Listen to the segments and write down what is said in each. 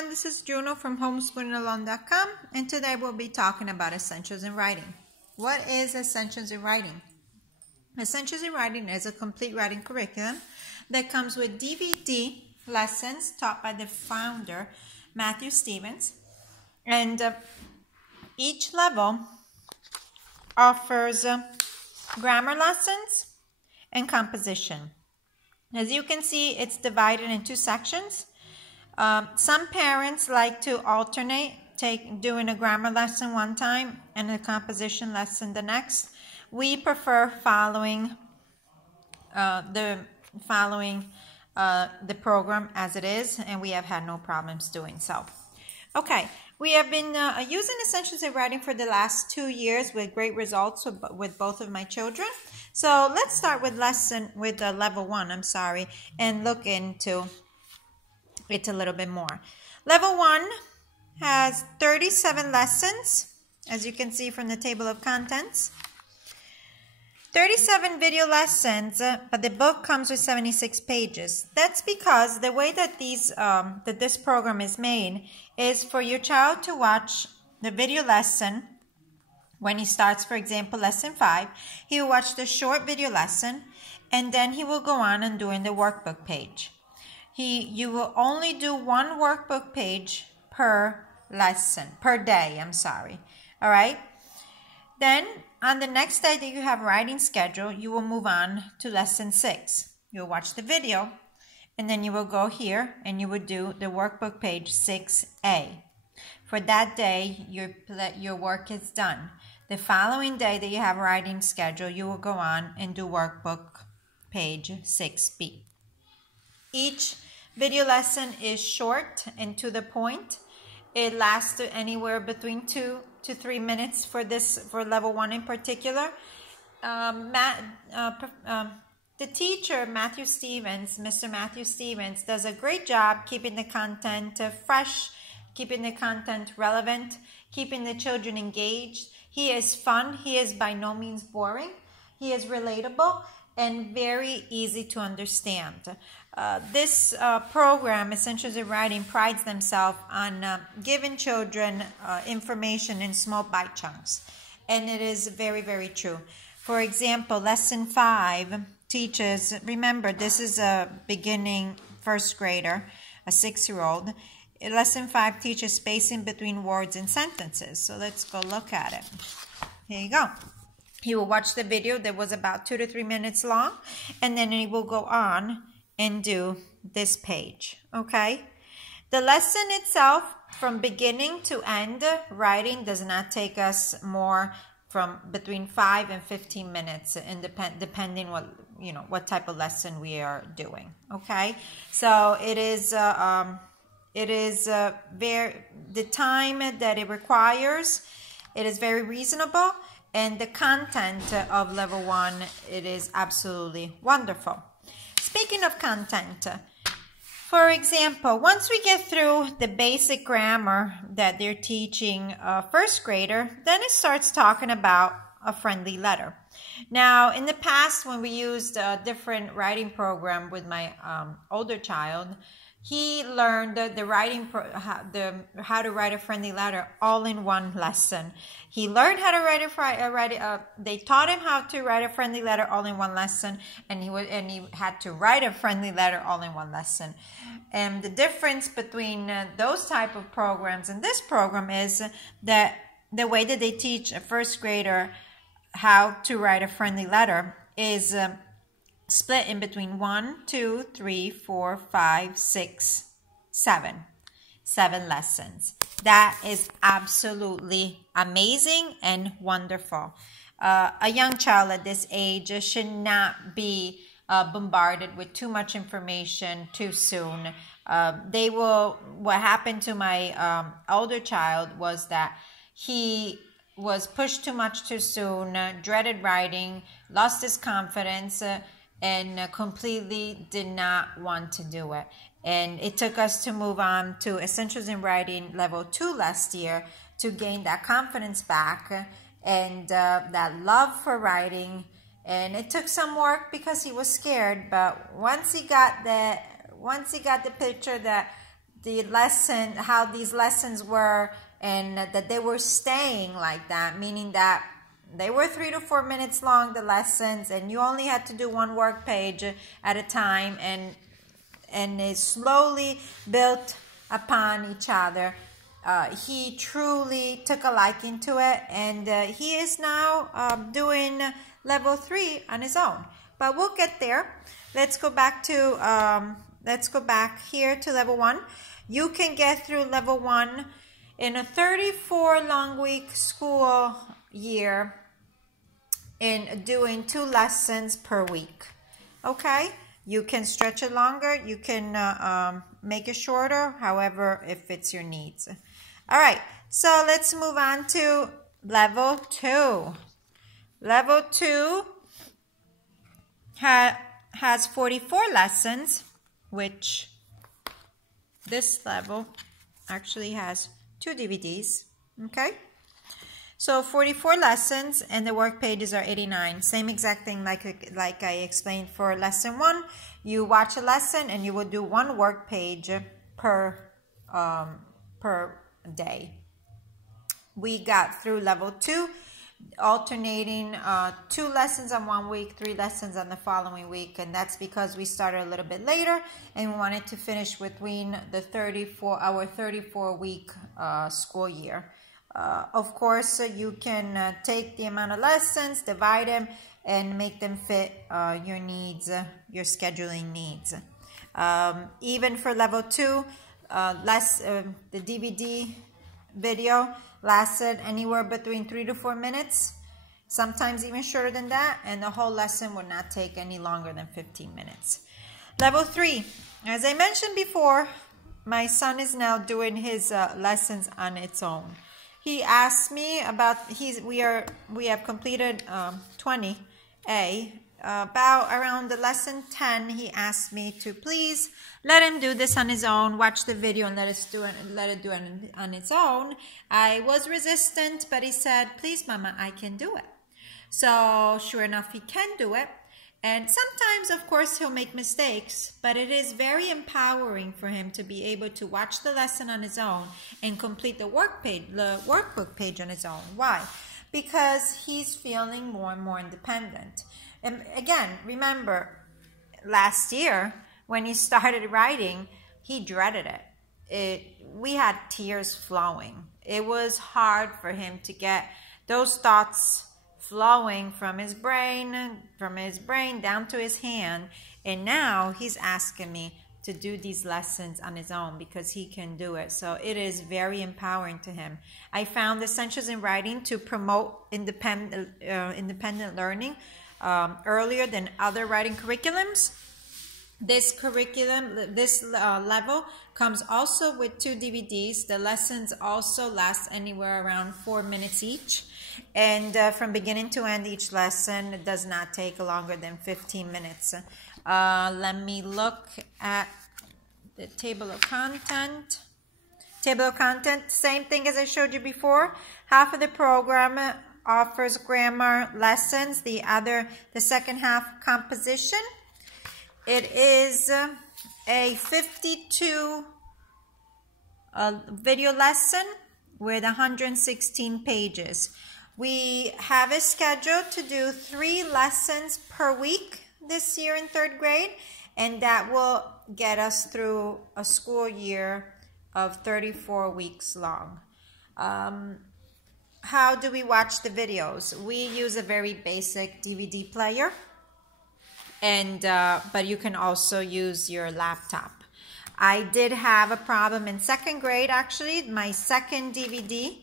everyone, this is Juno from homeschoolingsalone.com, and today we'll be talking about Essentials in Writing. What is Essentials in Writing? Essentials in Writing is a complete writing curriculum that comes with DVD lessons taught by the founder, Matthew Stevens, and each level offers grammar lessons and composition. As you can see, it's divided in two sections. Some parents like to alternate, doing a grammar lesson one time and a composition lesson the next. We prefer following the program as it is, and we have had no problems doing so. Okay, we have been using Essentials in Writing for the last 2 years with great results with both of my children. So let's start with level 1, and look into it a little bit more. Level 1 has 37 lessons, as you can see from the table of contents. 37 video lessons, but the book comes with 76 pages. That's because the way that this program is made is for your child to watch the video lesson. When he starts, for example, lesson 5, he will watch the short video lesson, and then he will go on and doing the workbook page. You will only do one workbook page per day. All right. Then on the next day that you have writing schedule, you will move on to lesson 6. You'll watch the video, and then you will go here and you will do the workbook page 6A. For that day, your work is done. The following day that you have writing schedule, you will go on and do workbook page 6B. Each video lesson is short and to the point. It lasts anywhere between 2 to 3 minutes for level 1 in particular. The teacher, Mr. Matthew Stevens, does a great job keeping the content fresh, keeping the content relevant, keeping the children engaged. He is fun. He is by no means boring. He is relatable and very easy to understand. This program, Essentials in Writing, prides themselves on giving children information in small bite chunks. And it is very, very true. For example, lesson 5 teaches, remember, this is a beginning first grader, a 6-year-old. Lesson 5 teaches spacing between words and sentences. So let's go look at it. Here you go. He will watch the video that was about 2 to 3 minutes long, and then he will go on and do this page, okay? The lesson itself, from beginning to end, writing does not take us more from between 5 and 15 minutes, depending what type of lesson we are doing, okay? So the time that it requires, it is very reasonable, and the content of level 1, it is absolutely wonderful. Speaking of content, for example, once we get through the basic grammar that they're teaching a first grader, then it starts talking about a friendly letter. Now, in the past, when we used a different writing program with my older child, he learned how to write a friendly letter all in one lesson. He learned how to they taught him how to write a friendly letter all in one lesson, and he had to write a friendly letter all in one lesson. And the difference between those type of programs and this program is that the way that they teach a first grader how to write a friendly letter is split in between 1, 2, 3, 4, 5, 6, 7 lessons. That is absolutely amazing and wonderful. A young child at this age should not be bombarded with too much information too soon. What happened to my older child was that he was pushed too much too soon, dreaded writing, lost his confidence, and completely did not want to do it. And it took us to move on to Essentials in Writing level 2 last year to gain that confidence back and that love for writing. And it took some work because he was scared, but once he got the picture that the lesson, how these lessons were, and that they were staying like that, meaning that they were 3 to 4 minutes long, the lessons, and you only had to do one work page at a time, and it slowly built upon each other. He truly took a liking to it, and he is now doing level 3 on his own. But we'll get there. Let's go back here to level 1. You can get through level 1 in a 34 long week school year in doing 2 lessons per week. Okay? You can stretch it longer. You can make it shorter, however, if it's your needs. All right, so let's move on to level 2. Level 2 has 44 lessons, which this level actually has 2 DVDs, okay? So 44 lessons, and the work pages are 89. Same exact thing like I explained for lesson 1. You watch a lesson and you will do 1 work page per day. We got through level 2, alternating 2 lessons on 1 week, 3 lessons on the following week, and that's because we started a little bit later and we wanted to finish between the 34 week school year. Of course, you can take the amount of lessons, divide them, and make them fit your needs, your scheduling needs. Even for level 2, the DVD video lasted anywhere between 3 to 4 minutes, sometimes even shorter than that, and the whole lesson would not take any longer than 15 minutes. Level 3, as I mentioned before, my son is now doing his lessons on its own. He asked me about, we have completed 20A. About around the lesson 10, he asked me to please let him do this on his own, watch the video and let it do it on its own. I was resistant, but he said, please mama, I can do it. So sure enough, he can do it. And sometimes, of course, he'll make mistakes, but it is very empowering for him to be able to watch the lesson on his own and complete the workbook page on his own. Why? Because he's feeling more and more independent. And again, remember, last year when he started writing, he dreaded it. We had tears flowing. It was hard for him to get those thoughts flowing from his brain down to his hand. And now he's asking me to do these lessons on his own because he can do it. So it is very empowering to him. I found Essentials in Writing to promote independent learning earlier than other writing curriculums. This level comes also with 2 DVDs. The lessons also last anywhere around 4 minutes each. And from beginning to end, each lesson does not take longer than 15 minutes. Let me look at the table of content. Table of content, same thing as I showed you before. Half of the program offers grammar lessons, the second half composition. It is a 52 video lesson with 116 pages. We have it scheduled to do 3 lessons per week this year in 3rd grade, and that will get us through a school year of 34 weeks long. How do we watch the videos? We use a very basic DVD player, and but you can also use your laptop. I did have a problem in 2nd grade, actually. My 2nd DVD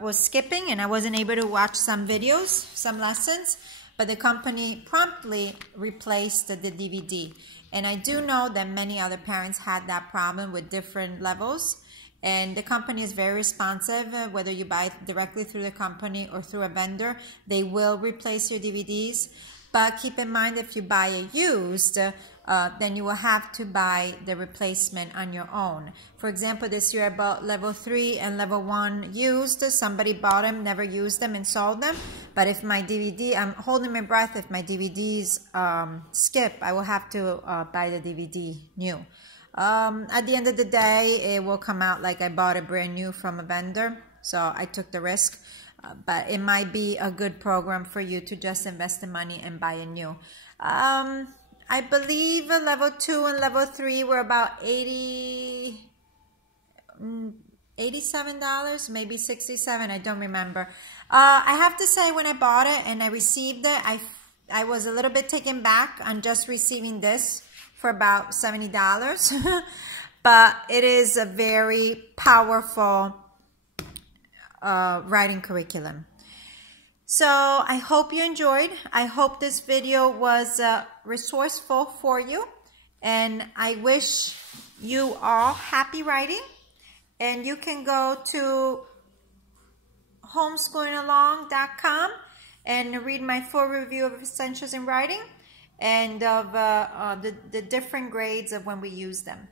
was skipping, and I wasn't able to watch some videos, some lessons, but the company promptly replaced the DVD. And I do know that many other parents had that problem with different levels. And the company is very responsive. Whether you buy directly through the company or through a vendor, they will replace your DVDs. But keep in mind, if you buy a used, then you will have to buy the replacement on your own. For example, this year I bought level 3 and level 1 used. Somebody bought them, never used them, and sold them. But if my DVD, I'm holding my breath, if my DVDs skip, I will have to buy the DVD new. At the end of the day, it will come out like I bought it brand new from a vendor. So I took the risk. But it might be a good program for you to just invest the money and buy a new. I believe level 2 and level 3 were about $87, maybe $67. I don't remember. I have to say, when I bought it and I received it, I was a little bit taken back on just receiving this for about $70. But it is a very powerful writing curriculum. So I hope you enjoyed. I hope this video was resourceful for you, and I wish you all happy writing. And you can go to homeschoolingalong.com and read my full review of essentials in writing and of the different grades of when we use them.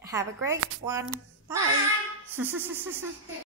Have a great one. Bye.